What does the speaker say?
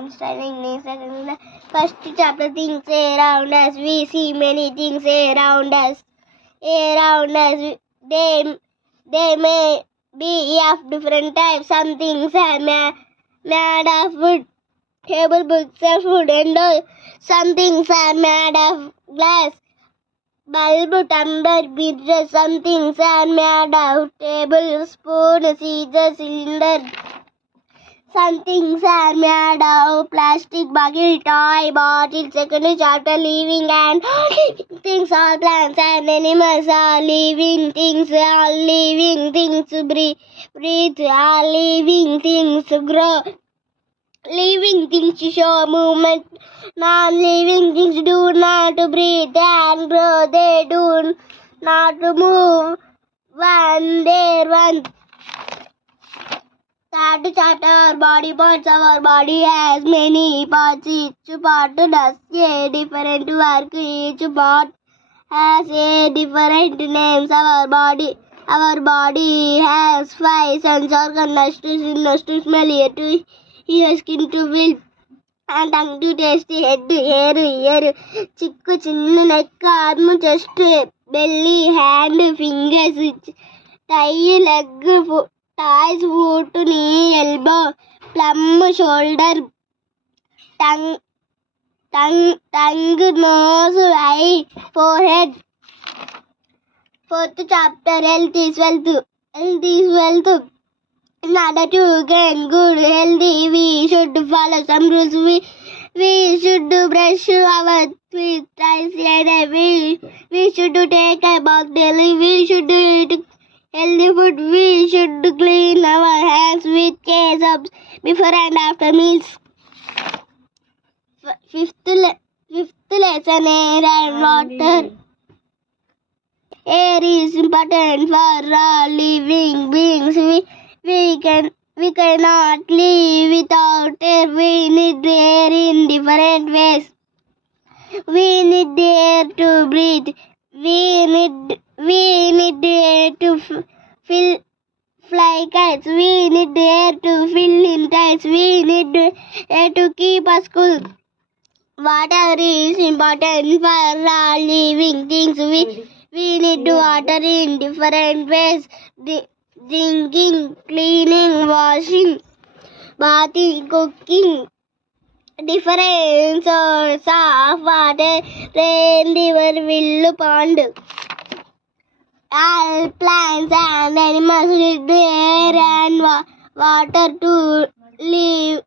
I'm studying next second. First chapter, things around us. We see many things around us. Around us, they may be of different types. Some things are made of wood, table, books, and food, and some things are made of glass, bulb, tumbler, mirror. Some things are made of table, spoon, scissors, cylinder. Some things are made of plastic, bucket, toy, bottle. Second chapter, living and things. All plants and animals are living things. All living things breathe. All living things grow. Living things show movement. Non-living things do not breathe and grow. They do not move. One. Third chapter, our body parts. Our body has many parts. Each part does a different work. Each part has a different names. Our body has 5 sense organs: nose to smell, ear to hear, skin to feel, and tongue to taste, head, hair, ear, chikku, chin, neck, arm, chest, belly, hand, fingers, thigh, leg, foot, thighs, foot, knee, elbow, plum, shoulder, tongue, nose, eye, forehead. Fourth chapter, health is wealth. In order to gain good healthy, we should follow some rules. We should brush our teeth twice a day. We should take a bath daily. We should eat healthy food. We should clean our hands with care before and after meals. Fifth lesson, air and water. Air is important for all living beings. We cannot live without air. We need air in different ways. We need air to breathe. We need air to fly kites. We need air to fill in tides. We need air to keep us cool. Water is important for all living things. We need water in different ways. Drinking, cleaning, washing, bathing, cooking. Different sources of water: rain, river, will, pond. All plants and animals need air and water to live.